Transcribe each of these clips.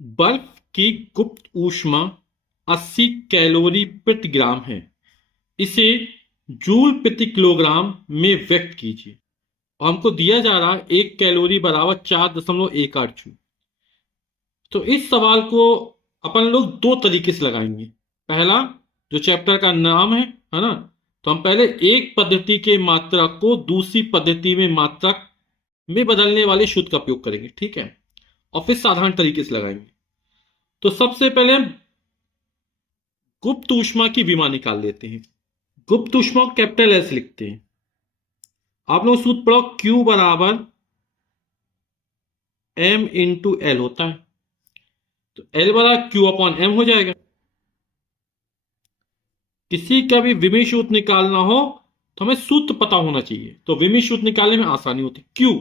बर्फ की गुप्त ऊष्मा 80 कैलोरी प्रति ग्राम है। इसे जूल प्रति किलोग्राम में व्यक्त कीजिए। और हमको दिया जा रहा है 1 कैलोरी बराबर 4.18 जूल। तो इस सवाल को अपन लोग दो तरीके से लगाएंगे। पहला, जो चैप्टर का नाम है ना, तो हम पहले एक पद्धति के मात्रक को दूसरी पद्धति में मात्रक में बदलने वाले सूत्र का उपयोग करेंगे, ठीक है। और फिर साधारण तरीके से लगाएंगे। तो सबसे पहले हम गुप्त ऊष्मा की विमा निकाल लेते हैं। गुप्त ऊष्मा को कैपिटल एस लिखते हैं। आप लोग सूत्र पढ़ो, Q बराबर M इंटू एल होता है। तो L बराबर Q अपॉन M हो जाएगा। किसी का भी विमीय सूत्र निकालना हो तो हमें सूत्र पता होना चाहिए, तो विमीय सूत्र निकालने में आसानी होती है। Q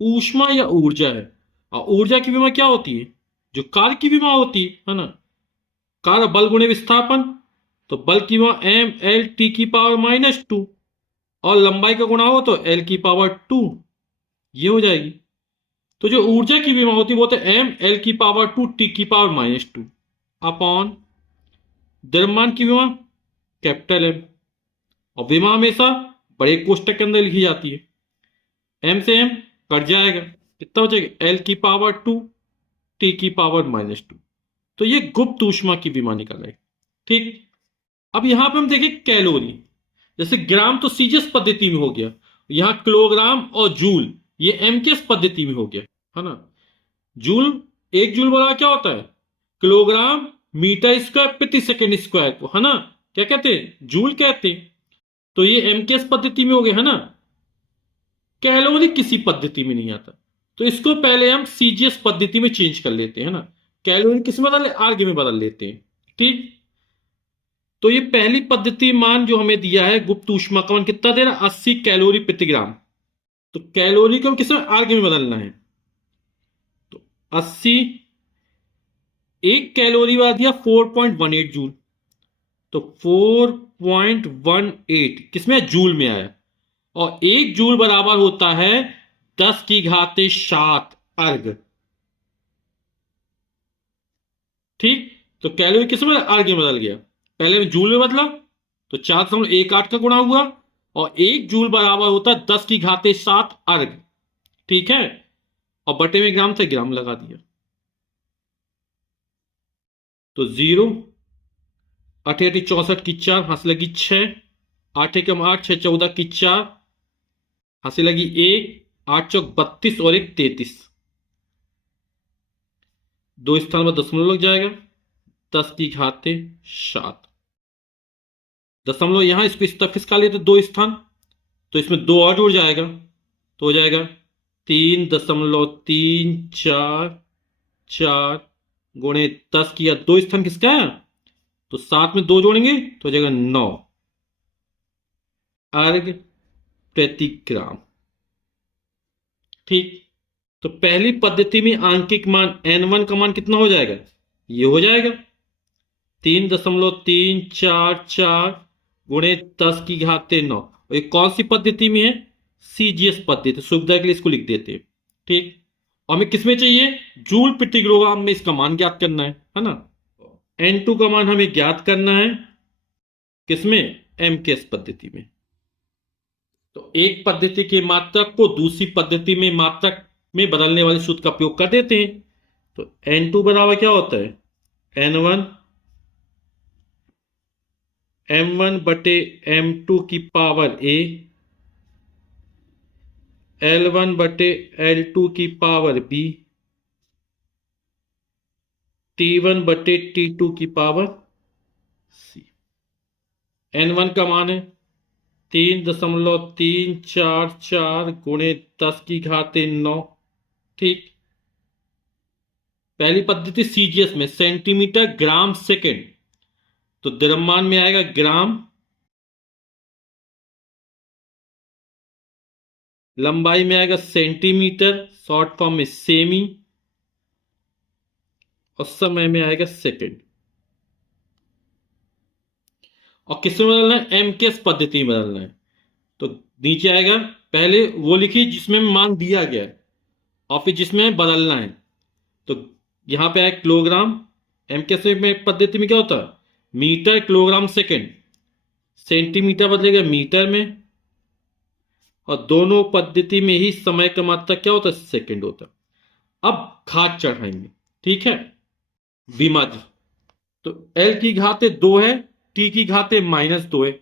ऊष्मा या ऊर्जा है, और ऊर्जा की विमा क्या होती है? जो कार्य की विमा होती है ना। कार्य बल गुणे विस्थापन, तो बल की विमा m L T⁻², और लंबाई का गुणा हो तो L⁻², ये हो जाएगी। तो जो ऊर्जा की विमा होती है वो तो m L⁻²T⁻², अपॉन द्रव्यमान की विमा कैपिटल M। और विमा हमेशा बड़े कोष्टक के अंदर लिखी जाती है। M से M कट जाएगा, कितना बचेगा? L⁻²T⁻²। तो ये गुप्त ऊष्मा की विमा निकल है, ठीक। अब यहां पे हम देखें कैलोरी। जैसे ग्राम तो सीजीएस पद्धति में हो गया, यहां किलोग्राम और जूल ये एमकेएस पद्धति में हो गया, है ना। जूल, 1 जूल बराबर क्या होता है? किलोग्राम मीटर स्क्वायर प्रति सेकेंड स्क्वायर को, है ना, क्या कहते हैं? जूल कहते हैं। तो ये एमकेएस पद्धति में हो गया, है ना। कैलोरी किसी पद्धति में नहीं आता, तो इसको पहले हम सीजीएस पद्धति में चेंज कर लेते हैं ना। कैलोरी किस में बदल, आर्ग में बदल लेते हैं, ठीक। तो ये पहली पद्धति मान जो हमें दिया है, गुप्त ऊष्मा का मान कितना दे रहा है? 80 कैलोरी प्रति ग्राम। तो कैलोरी को हम किस में, आर्ग में बदलना है। तो 80, 1 कैलोरी बाद दिया 4.18 जूल। तो 4.18 किसमें? जूल में आया। और 1 जूल बराबर होता है 10⁻7 अर्ग, ठीक। तो कैलोरी किस में, अर्ग में बदल गया। पहले में जूल में बदला तो 4.18 का गुणा हुआ, और 1 जूल बराबर होता है 10⁻7 अर्ग, ठीक है। और बटे में ग्राम थे, ग्राम लगा दिया। तो 0, 8 8 64 की 4, हंस लगी 6, 8 एकम 8, 6 14 की 4, हंसी लगी 1, 8 चौक 32 और 1 33। दो स्थान पर दशमलव लग जाएगा, 10⁻7। दशमलव यहां, इसको इस तरफ खिसका लेते 2 स्थान, तो इसमें 2 और जुड़ जाएगा, तो हो जाएगा 3.344 गुणे 10 किया 2 स्थान खिसकाया, तो 7 में 2 जोड़ेंगे तो हो जाएगा 9 अर्ग प्रति ग्राम, ठीक। तो पहली पद्धति में आंकिक मान n1 का मान कितना हो जाएगा? ये हो जाएगा 3.344 गुणे 10⁻9। और ये कौन सी पद्धति में है? सीजीएस पद्धति, सुविधा के लिए इसको लिख देते हैं, ठीक। और हमें किसमें चाहिए? जूल प्रति किलोग्राम में इसका मान ज्ञात करना है ना। n2 का मान हमें ज्ञात करना है किसमें? एमकेएस पद्धति में। तो एक पद्धति के मात्रक को दूसरी पद्धति में मात्रक में बदलने वाले सूत्र का उपयोग कर देते हैं। तो n2 बराबर क्या होता है? n1 m1 बटे m2 की पावर a, L1 बटे L2 की पावर b, T1 बटे T2 की पावर c। n1 का मान है 3.344 गुणे 10⁻9, ठीक। पहली पद्धति सीजीएस में सेंटीमीटर ग्राम सेकेंड, तो द्रव्यमान में आएगा ग्राम, लंबाई में आएगा सेंटीमीटर, शॉर्ट फॉर्म में सेमी, और समय में आएगा सेकेंड। और किसमें बदलना है? एमकेएस पद्धति में बदलना है। तो नीचे आएगा, पहले वो लिखिए जिसमें मान दिया गया है, और फिर जिसमें बदलना है। तो यहां पे आए किलोग्राम, एम कैसे में पद्धति में क्या होता है, मीटर किलोग्राम सेकेंड, सेंटीमीटर बदलेगा मीटर में, और दोनों पद्धति में ही समय का मात्रा क्या होता है, सेकेंड होता है। अब घात चढ़ाएंगे, ठीक है, विमाद्र। तो एल की घाते 2 है, टी की घाते -2 है,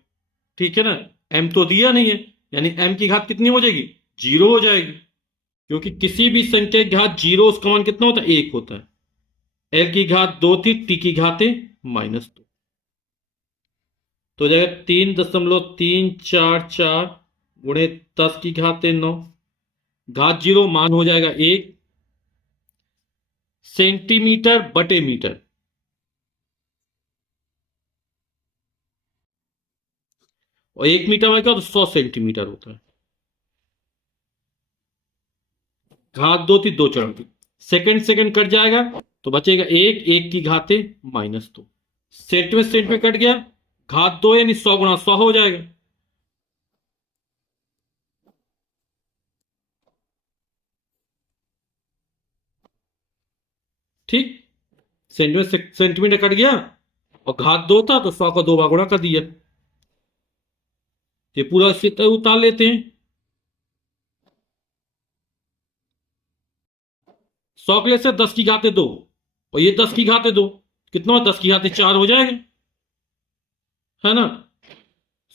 ठीक है ना। एम तो दिया नहीं है, यानी एम की घात कितनी हो जाएगी, 0 हो जाएगी, क्योंकि किसी भी संख्या की घात 0 उसका मान कितना होता है, 1 होता है। एल की घात 2 थी, टी की घाते -2, तो हो जाएगा 3.344 गुणे 10 की घाते 9, घात 0 मान हो जाएगा 1, सेंटीमीटर बटे मीटर, और 1 मीटर में क्या होता है, 100 सेंटीमीटर होता है। घात 2 थी, 2 चढ़ दी, सेकंड सेकंड कट जाएगा तो बचेगा 1, 1 की घाते -2, सेंट में कट गया, घात 2 यानी 100 गुणा 100 हो जाएगा। ठीक, सेंटीमीटर कट गया, और घात 2 था तो 100 का 2 गुणा कर दिया। ये पूरा चित्र उतार लेते हैं, 100 के लिए से 10 की घाते 2, और ये 10 की घाते 2, कितना हो, 10 की घाते 4 हो जाएगा, है ना।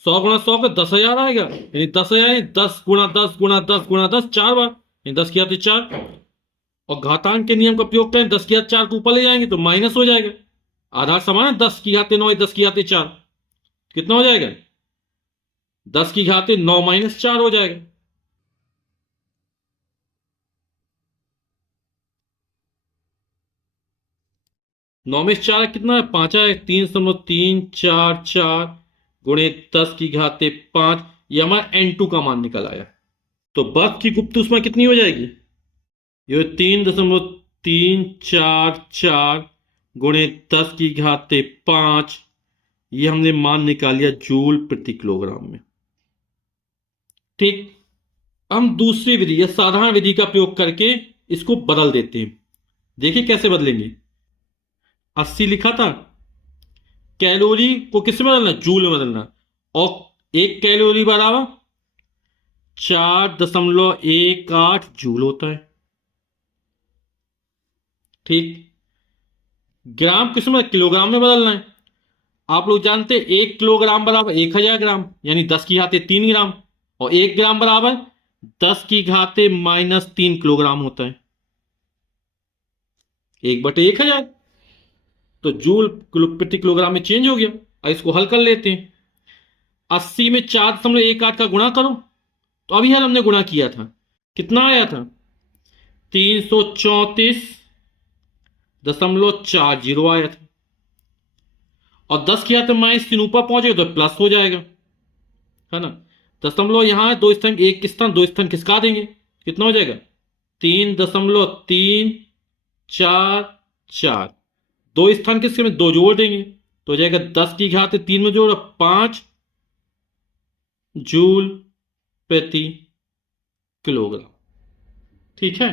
100 गुणा 100 का 10,000 आएगा, यानी 10,000, 10 गुणा 10 गुणा 10 गुणा 10 4 बार, यानी 10 की घाते 4, और घातांक के नियम का प्रयोग करें, 10 की घात 4 को ऊपर ले जाएंगे तो माइनस हो जाएगा, आधार समान है, 10 की घाते 9 10 की घाते 4, कितना हो जाएगा, 10 की घाते 9 -4 हो जाएगा। नौ में 4 कितना है, 5 है, 3.344 गुणे 10 की घाते 5, ये हमारा N2 का मान निकल आया। तो बर्फ की गुप्त ऊष्मा कितनी हो जाएगी, ये 3.344 गुणे 10 की घाते 5, ये हमने मान निकाल लिया जूल प्रति किलोग्राम में। ठीक, हम दूसरी विधि या साधारण विधि का प्रयोग करके इसको बदल देते हैं। देखिए कैसे बदलेंगे। 80 लिखा था, कैलोरी को किससे बदलना, जूल में बदलना, और 1 कैलोरी बराबर 4.18 जूल होता है। ठीक, ग्राम किस में, किलोग्राम में बदलना है। आप लोग जानते हैं 1 किलोग्राम बराबर 1000 ग्राम, यानी 10 की घाते 3 ग्राम, और 1 ग्राम बराबर 10 की घाते -3 किलोग्राम होता है, 1/1000। तो जूल प्रति किलोग्राम में चेंज हो गया। अब इसको हल कर लेते हैं, 80 में 4.18 का गुणा करो, तो अभी यार हमने गुणा किया था, कितना आया था, 334.40 आया था, और 10 किया तो -3 ऊपर पहुंचे तो प्लस हो जाएगा, है ना। दशमलव यहां है, 2 स्थान, 1 स्थान 2 स्थान खिसका देंगे, कितना हो जाएगा, 3.344, 2 स्थान किसके में, 2 जोड़ देंगे तो हो जाएगा 10 की घात 3 में जोड़ 5 जूल प्रति किलोग्राम। ठीक है।